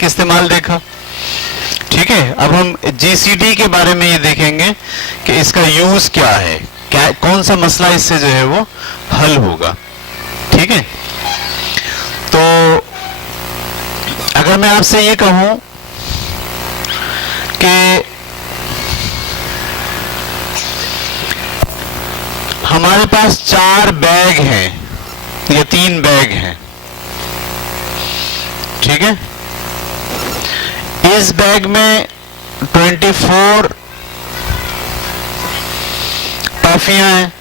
एक इस्तेमाल देखा, ठीक है। अब हम जीसीडी के बारे में ये देखेंगे कि इसका यूज क्या है, क्या कौन सा मसला इससे जो है वो हल होगा, ठीक है। तो अगर मैं आपसे ये कहूं कि हमारे पास 4 बैग हैं या 3 बैग हैं, ठीक है। इस बैग में 24 टॉफियां हैं,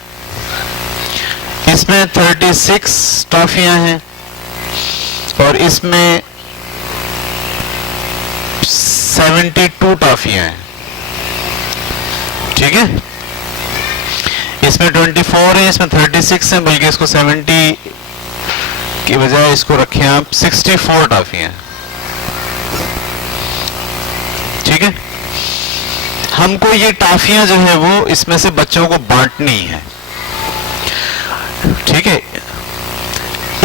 इसमें 36 टॉफियां हैं और इसमें 72 टॉफियां हैं, ठीक है। इसमें 24 है, इसमें 36 है, बल्कि इसको 70 की बजाय इसको रखें आप 64 टॉफियां, ठीक है। हमको ये टॉफियां जो है वो इसमें से बच्चों को बांटनी है, ठीक है।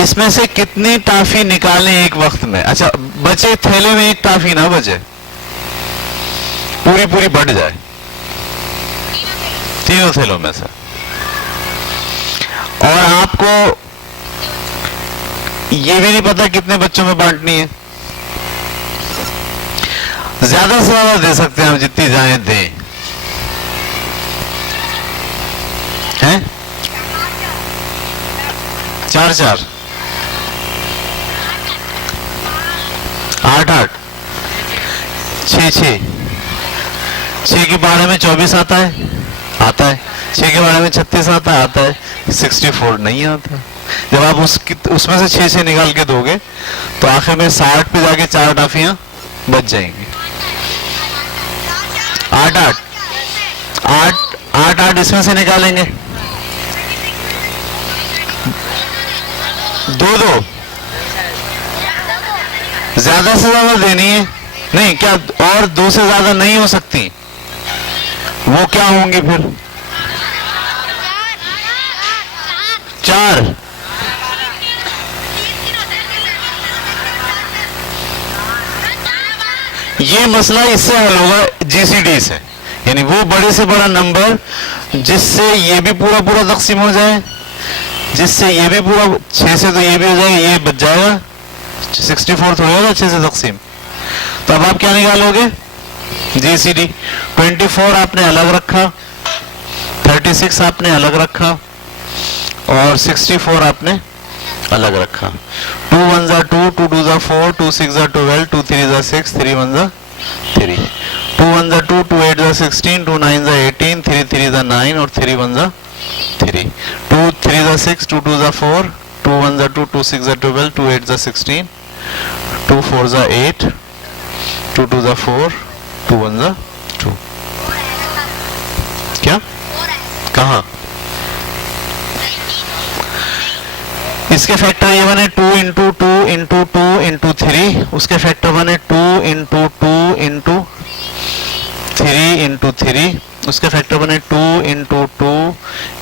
इसमें से कितनी टॉफी निकालें एक वक्त में? अच्छा, बचे थैले में एक टॉफी ना बचे, पूरी पूरी बढ़ जाए तीनों थैलों में से, और आपको ये भी नहीं पता कितने बच्चों में बांटनी है। ज्यादा से ज्यादा दे सकते हैं हम, जितनी जाए दें, हैं? 4-4 8-8 6-6 6 के बारे में 24 आता है, 6 के बारे में 36 आता है, 64 नहीं आता। जब आप उसमें से 6 निकाल के दोगे तो आखिर में 60 पे जाके 4 टॉफियां बच जाएंगी। 8-8 इसमें से निकालेंगे, 2-2 ज्यादा से ज्यादा देनी है, नहीं क्या, और 2 से ज्यादा नहीं हो सकती, वो क्या होंगी फिर? 4। ये मसला इससे हल होगा जीसीडी से, यानी वो बड़े से बड़ा नंबर जिससे ये भी पूरा पूरा तकसीम हो जाए, जिससे ये भी पूरा 6 से तो ये भी हो जाएगा, ये बच जाएगा, 64 तो होगा 6 से तकसीम। तो अब आप क्या निकालोगे? जीसीडी 24 आपने अलग रखा, 36 आपने अलग रखा और 64 आपने अलग रखा। 2 1 जा 2, 2 2 जा 4, 2 6 जा 12, 2 3 जा 6, 3 1 जा 3, 2 1 जा 2, 2 8 जा 16, 2 9 जा 18, 3 3 जा 9 और 3 1 जा 3, 2 3 जा 6, 2 2 जा 4, 2 1 जा 2, 2 6 जा 12, 2 8 जा 16, 2 4 जा 8, 2 2 जा 4, 2 1 जा 2। क्या? कहाँ? इसके फैक्टर ये बने 2 इंटू 2 इंटू 2 इंटू 3, उसके फैक्टर बने 2 इंटू 2 इंटू 3 इंटू 3, उसके फैक्टर बने 2 into 2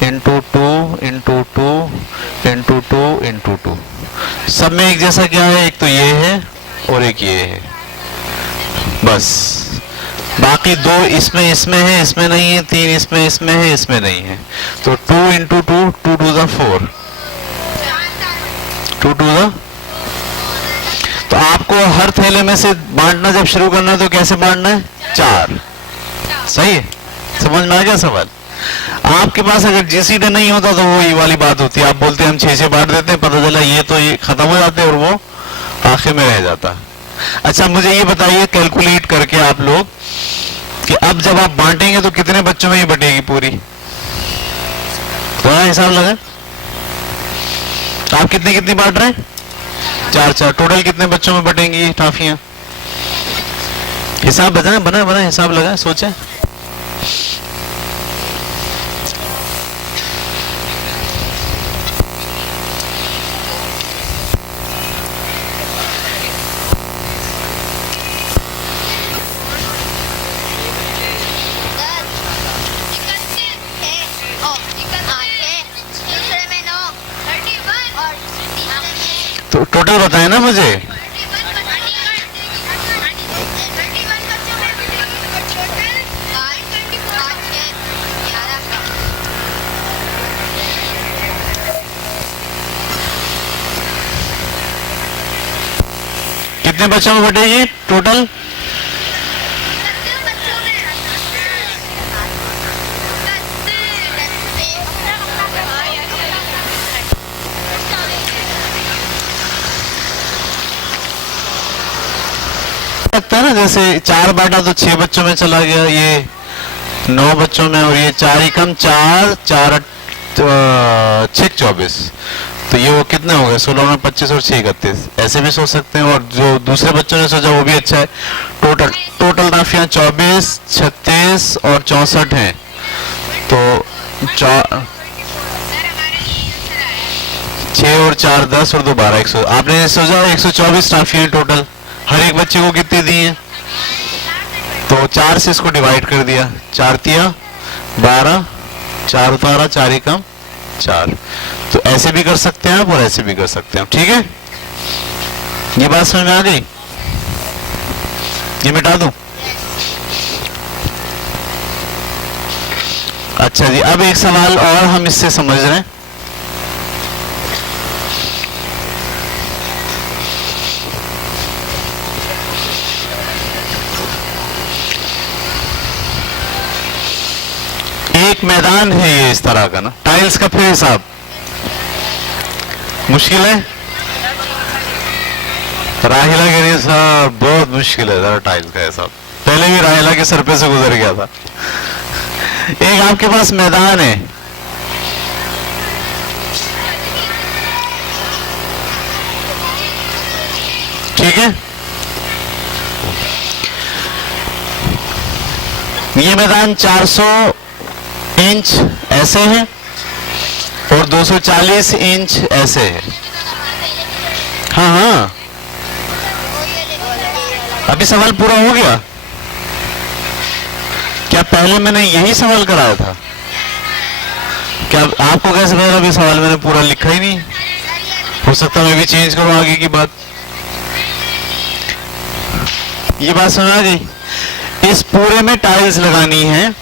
into 2 into 2 into 2 into 2। सब में एक जैसा क्या है? एक तो ये है और एक ये है, बस। बाकी 2 इसमें है, इसमें नहीं है, 3 इसमें है, इसमें नहीं है। तो 2 इंटू 2, 2 2 जा 4, 2 2 जा। तो आपको हर थैले में से बांटना जब शुरू करना है तो कैसे बांटना है? 4। सही है? समझ में आ गया सवाल? आपके पास अगर जीसीडी नहीं होता तो वो ये वाली बात होती है, आप बोलते हैं हम 6 बांट देते हैं, पता चला ये तो ये खत्म हो जाते और वो आखिर में रह जाता। अच्छा, मुझे ये बताइए कैलकुलेट करके आप लोग कि अब जब आप बांटेंगे तो कितने बच्चों में ये बटेगी पूरी? थोड़ा हिसाब लगा। तो आप कितनी बांट रहे हैं? 4-4। टोटल कितने बच्चों में बटेंगी टॉफियां? हिसाब बना हिसाब लगा, सोचे। तो टोटल बताए ना मुझे। कितने बच्चों में बटेगी टोटल? लगता है ना, जैसे 4 बांटा तो 6 बच्चों में चला गया, ये 9 बच्चों में, और ये 4 ही कम 4 4 6 24, तो ये वो कितने हो गए? 16 में 25 और 6 31। ऐसे भी सोच सकते हैं, और जो दूसरे बच्चों ने सोचा वो भी अच्छा है। टोटल नाफियां 24 36 और 64 हैं, तो 6 और 4 10 और 2 12 100। आपने सोचा 124 नाफियां टोटल, हर एक बच्चे को कितने दिए? तो 4 से इसको डिवाइड कर दिया, 4 तिया 12, 4 उतारा, 4 ही कम 4। तो ऐसे भी कर सकते हैं आप और ऐसे भी कर सकते हैं, ठीक है? ये बात समझ में आ गई? ये मिटा दूं? अच्छा जी, अब एक सवाल और हम इससे समझ रहे हैं। एक मैदान है ये इस तरह का ना, टाइल्स का, फिर हिसाब मुश्किल है। राहिला कह रही है साहब बहुत मुश्किल है जरा टाइल्स का हिसाब, पहले भी राहिला के सर पे से गुजर गया था। एक आपके पास मैदान है, ठीक है? ये मैदान 400 इंच ऐसे है और 240 इंच ऐसे है। हाँ हाँ, अभी सवाल पूरा हो गया क्या? पहले मैंने यही सवाल कराया था क्या? आपको कैसे पता? अभी सवाल मैंने पूरा लिखा ही नहीं, हो सकता मैं भी चेंज करूं आगे की बात। ये बात समझ आ गई? इस पूरे में टाइल्स लगानी है,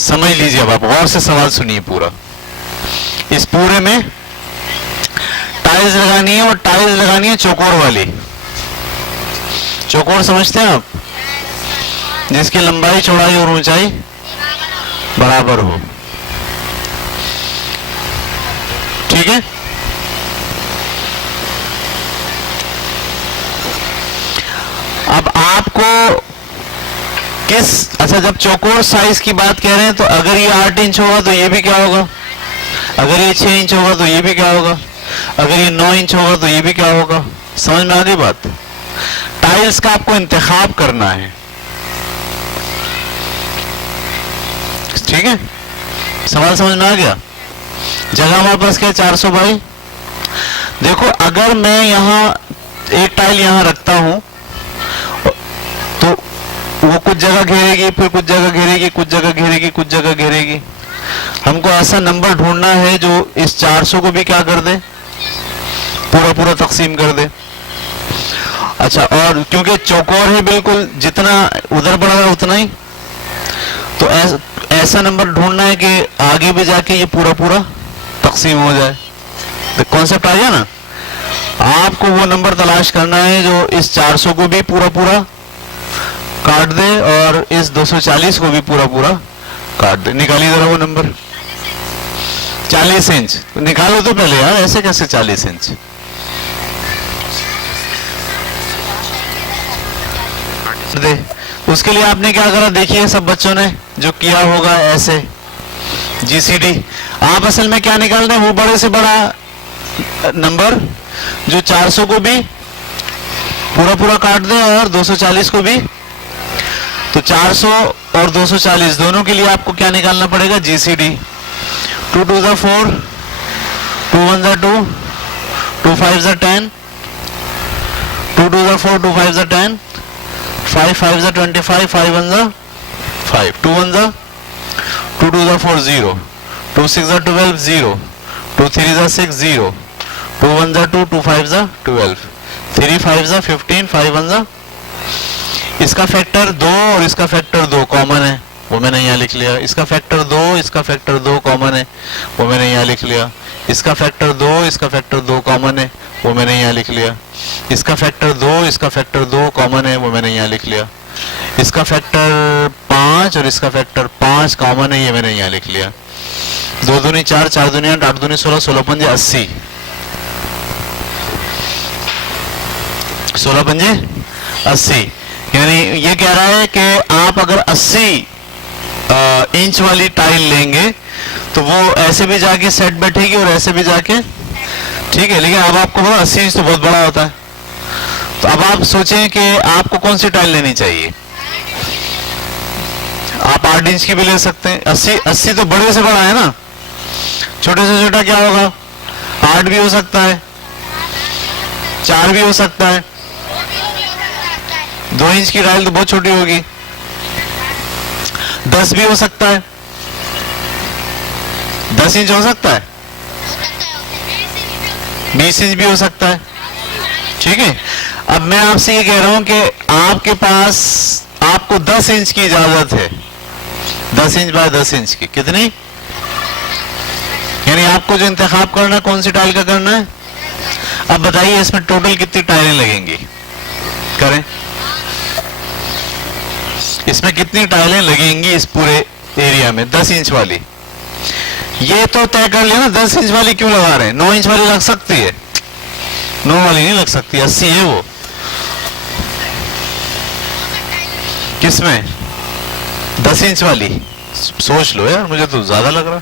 समझ लीजिए। अब आप गौर से सवाल सुनिए पूरा। इस पूरे में टाइल्स लगानी है, और टाइल्स लगानी है चौकोर वाली। चौकोर समझते हैं आप? जिसकी लंबाई चौड़ाई और ऊंचाई बराबर हो, ठीक है? अब आपको किस, अच्छा जब चौकोर साइज की बात कह रहे हैं तो अगर ये 8 इंच होगा तो ये भी क्या होगा? अगर ये 6 इंच होगा तो ये भी क्या होगा? अगर ये 9 इंच होगा तो ये भी क्या होगा? समझ में आ गई बात? टाइल्स का आपको इंतखाब करना है, ठीक है? सवाल समझ में आ गया? जगह हमारे पास क्या है? 400 बाई। देखो अगर मैं यहां एक टाइल यहां रखता हूं तो वो कुछ जगह घेरेगी, फिर कुछ जगह घेरेगी, कुछ जगह घेरेगी, कुछ जगह घेरेगी। हमको ऐसा नंबर ढूंढना है जो इस 400 को भी क्या कर दे? पूरा पूरा तकसीम कर दे। अच्छा, और क्योंकि चौकोर है बिल्कुल, जितना उधर बढ़ा है उतना ही, तो ऐसा नंबर ढूंढना है कि आगे भी जाके ये पूरा पूरा तकसीम हो जाए। तो कॉन्सेप्ट आ गया ना? आपको वो नंबर तलाश करना है जो इस 400 को भी पूरा पूरा काट दे और इस 240 को भी पूरा पूरा काट दे। निकालिए जरा वो नंबर। 40 इंच निकालो तो पहले यार, ऐसे कैसे 40 इंच? दे। उसके लिए आपने क्या करा? देखिए सब बच्चों ने जो किया होगा ऐसे जीसीडी। आप असल में क्या निकाल रहे हैं? वो बड़े से बड़ा नंबर जो 400 को भी पूरा पूरा काट दे और 240 को भी। तो 400 और 240 दोनों के लिए आपको क्या निकालना पड़ेगा? जीसीडी। 2 2 ज़ा 4, 2 1 ज़ा 2, 2 5 ज़ा 10, 2 2 ज़ा 4, 2 5 ज़ा 10, 5 5 ज़ा 25, 5 1 ज़ा 5, 2 1 ज़ा 2, 2 ज़ा 4 0, 2 6 ज़ा 12 0, 2 3 ज़ा 6 0, 2 1 ज़ा 2, 2 5 ज़ा 12, 3 5 ज़ा 15, 5 1 ज़ा। इसका फैक्टर 2 और इसका फैक्टर 2 कॉमन है, वो मैंने यहाँ लिख लिया। इसका फैक्टर 2, इसका फैक्टर 2 कॉमन है, वो मैंने यहाँ लिख लिया। इसका फैक्टर 2, इसका फैक्टर 2 कॉमन है, वो मैंने यहाँ लिख लिया। इसका फैक्टर 2, इसका फैक्टर 2 कॉमन है, वो मैंने यहाँ लिख लिया। इसका फैक्टर 5 और इसका फैक्टर 5 कॉमन है, ये मैंने यहाँ लिख लिया। 2 दूनी 4, 4 दूनी 8, 8 दूनी 16, 16 पंजे 80, 16 पंजे 80। यानी ये कह रहा है कि आप अगर 80 इंच वाली टाइल लेंगे तो वो ऐसे भी जाके सेट बैठेगी और ऐसे भी जाके, ठीक है। लेकिन अब आपको पता 80 इंच तो बहुत बड़ा होता है। तो अब आप सोचें कि आपको कौन सी टाइल लेनी चाहिए। आप 8 इंच की भी ले सकते हैं। 80 तो बड़े से बड़ा है ना, छोटे से छोटा क्या होगा, 8 भी हो सकता है, 4 भी हो सकता है। 2 इंच की टाइल तो बहुत छोटी होगी, 10 भी हो सकता है, 10 इंच हो सकता है, 20 इंच भी हो सकता है, ठीक है। अब मैं आपसे ये कह रहा हूं कि आपके पास, आपको 10 इंच की इजाजत है, 10 इंच बाय 10 इंच की, कितनी, यानी आपको जो इंतखाब करना है कौन सी टाइल का करना है। अब बताइए इसमें टोटल कितनी टाइलें लगेंगी, करें, इसमें कितनी टाइलें लगेंगी इस पूरे एरिया में 10 इंच वाली। ये तो तय कर लिया ना 10 इंच वाली क्यों लगा रहे हैं। 9 इंच वाली लग सकती है, 9 वाली नहीं लग सकती, 80 है वो। किसमें 10 इंच वाली, सोच लो यार, मुझे तो ज्यादा लग रहा।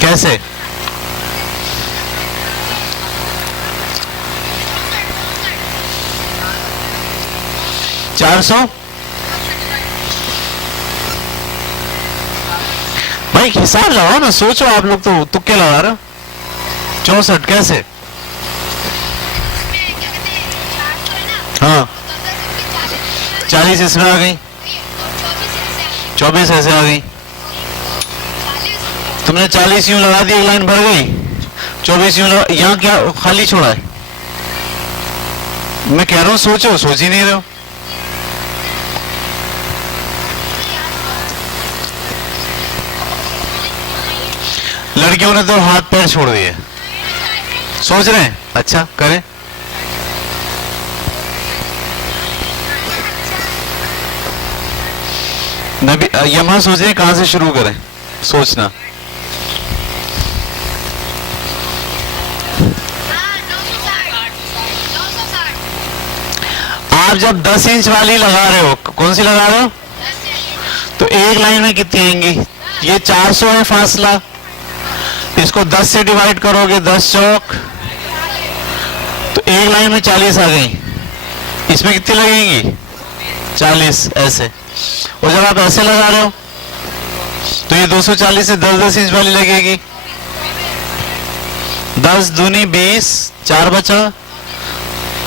कैसे, $400 भाई, हिसाब लगाओ ना, सोचो, आप लोग तो तुक्के लगा रहे हो। 64 कैसे, हाँ 40 इसमें आ गई, 24 ऐसे आ गई। तुमने 40 यूं लगा दी, एक लाइन भर गई, 24 यूं लगा, यहां क्या खाली छोड़ा है। मैं कह रहा हूं सोचो, सोच ही नहीं रहे हो। लड़कियों ने तो हाथ पैर छोड़ दिए, सोच रहे हैं, अच्छा करें। नबी यमा सोच रहे हैं कहां से शुरू करें, सोचना। आप जब 10 इंच वाली लगा रहे हो, कौन सी लगा रहे हो, तो एक लाइन में कितनी आएंगी, ये 400 है फासला, इसको 10 से डिवाइड करोगे, 10 चौक, तो एक लाइन में 40 आ गई। इसमें कितनी लगेंगी, 40 ऐसे। और जब आप ऐसे लगा रहे हो तो ये 240 से 10-10 इंच वाली लगेगी। 10 दूनी 20, 4 बचा,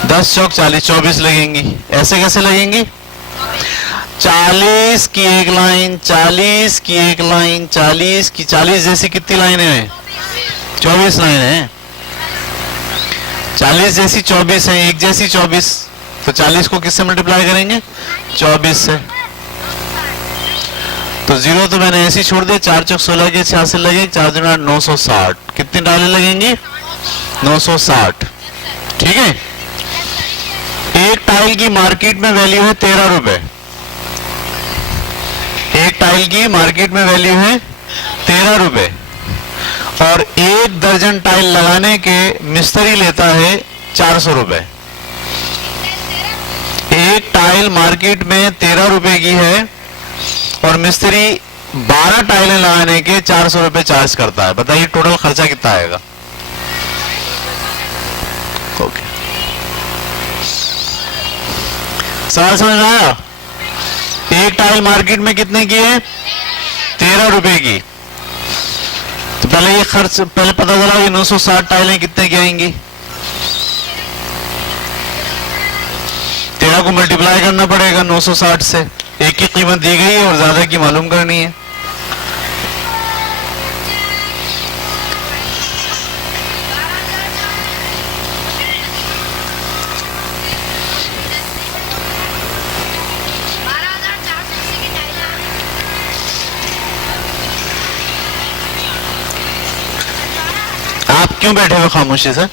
10 चौक 40, 24 लगेंगी। ऐसे कैसे लगेंगी, 40 की एक लाइन, 40 की एक लाइन, 40 की 40 जैसी कितनी लाइनें हैं, 24 लाइनें हैं। 40 जैसी 24 है, एक जैसी 24, तो 40 को किससे मल्टीप्लाई करेंगे, 24 से। तो 0 तो मैंने ऐसे ही छोड़ दिया, 4 चौक 16 के 86 लगे, 4 दूना 960, कितनी टाइलें लगेंगी, 960, ठीक है। एक टाइल की मार्केट में वैल्यू है 13 रुपए, एक टाइल की मार्केट में वैल्यू है 13 रुपए, और 1 दर्जन टाइल लगाने के मिस्त्री लेता है 400 रुपए। एक टाइल मार्केट में 13 रुपए की है और मिस्त्री 12 टाइलें लगाने के 400 रुपए चार्ज करता है। बताइए टोटल खर्चा कितना आएगा। ओके, सवाल समझ में आया। एक टाइल मार्केट में कितने की है, 13 रुपए की। तो पहले ये खर्च, पहले पता चला कि 960 टाइलें कितने की आएंगी। 13 को मल्टीप्लाई करना पड़ेगा 960 से। एक की कीमत दी गई है और ज्यादा की मालूम करनी है। क्यों बैठे हुए खामोशी से?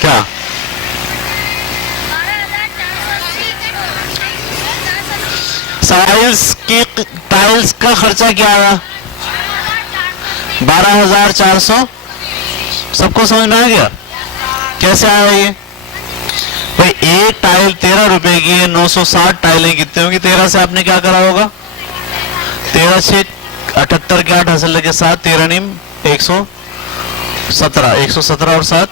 क्या टाइल्स का खर्चा क्या आया? 12,400। सबको समझ में आ गया कैसे आया ये? भाई एक टाइल 13 रुपए की है, 960 टाइलें कितने होगी? 13 से आपने क्या करा होगा? 13 से 78 के 8 हासिल लगे 7, 13 नीम 117, 117 और 7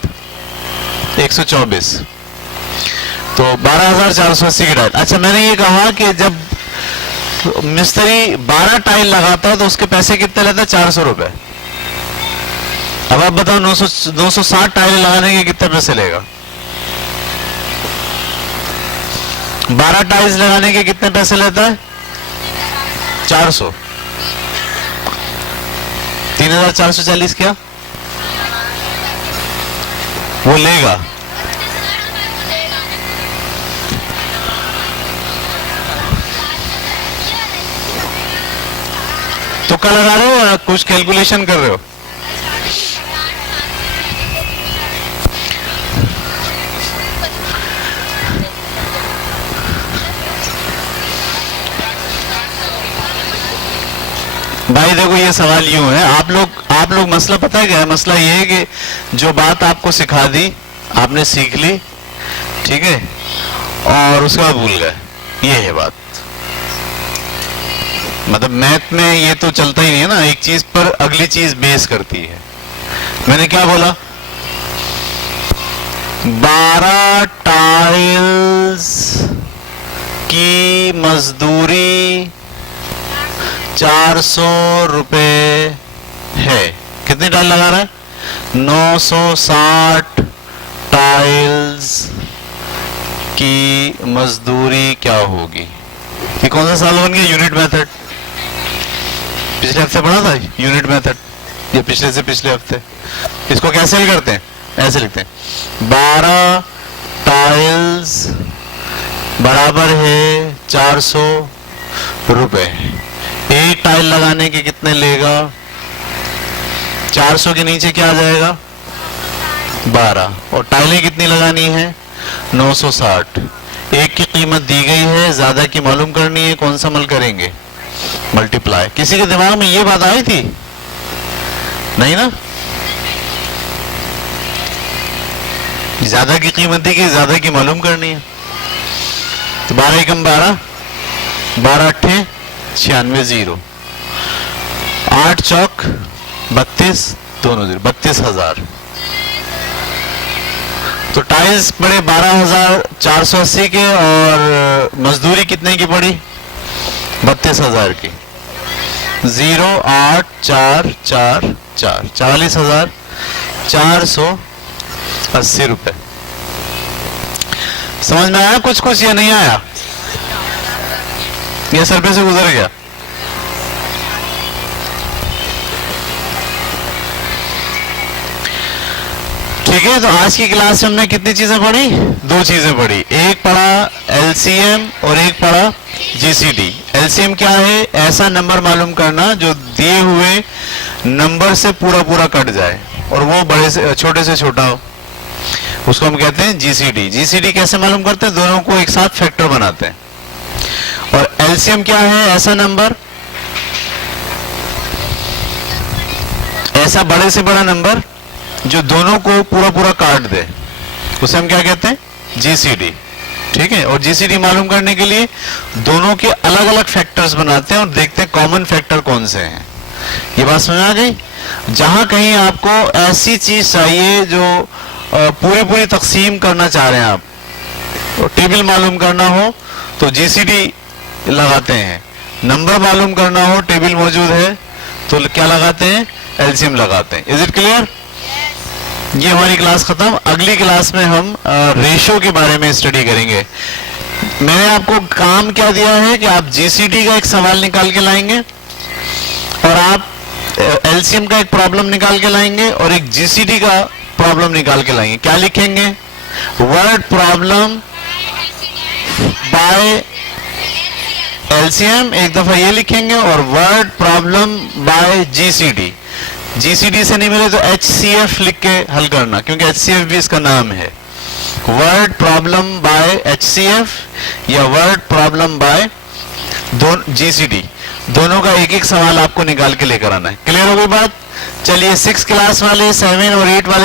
124, तो 12,480 की टाइल। अच्छा, मैंने ये कहा कि जब मिस्त्री 12 टाइल लगाता है तो उसके पैसे कितने लेता है? 400 रुपए। अब आप बताओ 960 टाइल लगाने के कितने पैसे लेगा? 12 टाइल्स लगाने के कितने पैसे लेता है? 400। 3,440 क्या वो लेगा? तुक्का लगा रहे हो या कुछ कैलकुलेशन कर रहे हो? भाई देखो, ये सवाल यूं है, आप लोग मसला पता है क्या है? मसला ये है कि जो बात आपको सिखा दी आपने सीख ली, ठीक है, और उसके बाद भूल गए। ये है बात। मतलब मैथ में ये तो चलता ही नहीं है ना, एक चीज पर अगली चीज बेस करती है। मैंने क्या बोला? 12 टाइल्स की मजदूरी 400 रुपए है। कितनी टाइल लगा रहा है? 960 टाइल्स की मजदूरी क्या होगी? ये कौन सा साल बन गया? Unit method. पिछले हफ्ते पढ़ा था यूनिट मेथड, ये पिछले से पिछले हफ्ते। इसको कैसे हल करते हैं? ऐसे लिखते हैं, 12 टाइल्स बराबर है 400 रुपए। एक टाइल लगाने के कितने लेगा? 400 के नीचे क्या आ जाएगा? 12। और टाइलें कितनी लगानी है? 960। एक की कीमत दी गई है, ज्यादा की मालूम करनी है, कौन सा अमल करेंगे? मल्टीप्लाई। किसी के दिमाग में ये बात आई थी? नहीं ना? ज्यादा की कीमत दी गई, ज्यादा की मालूम करनी है। तो 12 एकम 12, 12 अट्ठे 96, 0, 8 चौक 32, दोनों 0, 32,000। तो टाइल्स पड़े 12,480 के और मजदूरी कितने की पड़ी? 32,000 की। 0, 8, 4, 4, 4, 40,480 रुपए। समझ में आया कुछ कुछ या नहीं आया? ये सर पे से गुजर गया? ठीक है, तो आज की क्लास में हमने कितनी चीजें पढ़ी? 2 चीजें पढ़ी। एक पढ़ा एलसीएम और एक पढ़ा जीसीडी। एलसीएम क्या है? ऐसा नंबर मालूम करना जो दिए हुए नंबर से पूरा पूरा कट जाए और वो बड़े से छोटा हो, उसको हम कहते हैं जीसीडी। जीसीडी कैसे मालूम करते हैं? दोनों को एक साथ फैक्टर बनाते हैं। और एलसीएम क्या है? ऐसा नंबर, ऐसा बड़े से बड़ा नंबर जो दोनों को पूरा पूरा काट दे, उसे हम क्या कहते हैं? जीसीडी। ठीक है, और जीसीडी मालूम करने के लिए दोनों के अलग अलग फैक्टर्स बनाते हैं और देखते हैं कॉमन फैक्टर कौन से हैं। ये बात समझ आ गई? जहां कहीं आपको ऐसी चीज चाहिए जो पूरी तकसीम करना चाह रहे हैं आप, तो टेबल मालूम करना हो तो जीसीडी लगाते हैं। नंबर मालूम करना हो, टेबल मौजूद है तो क्या लगाते हैं? एलसीएम लगाते हैं। Is it clear? ये हमारी क्लास खत्म। अगली क्लास में हम रेशो के बारे में स्टडी करेंगे। मैंने आपको काम क्या दिया है कि आप जीसीडी का एक सवाल निकाल के लाएंगे और आप एलसीएम का एक प्रॉब्लम निकाल के लाएंगे और एक जीसीडी का प्रॉब्लम निकाल के लाएंगे। क्या लिखेंगे? वर्ड प्रॉब्लम बाय एलसीएम एक दफा ये लिखेंगे और word problem by GCD GCD से नहीं मिले तो HCF लिख के हल करना, क्योंकि HCF भी इसका नाम है। वर्ड प्रॉब्लम बाय HCF या वर्ड प्रॉब्लम बाय GCD, दोनों का एक एक सवाल आपको निकाल के लेकर आना है। क्लियर हो गई बात? चलिए 6 क्लास वाले, 7 और 8 वाले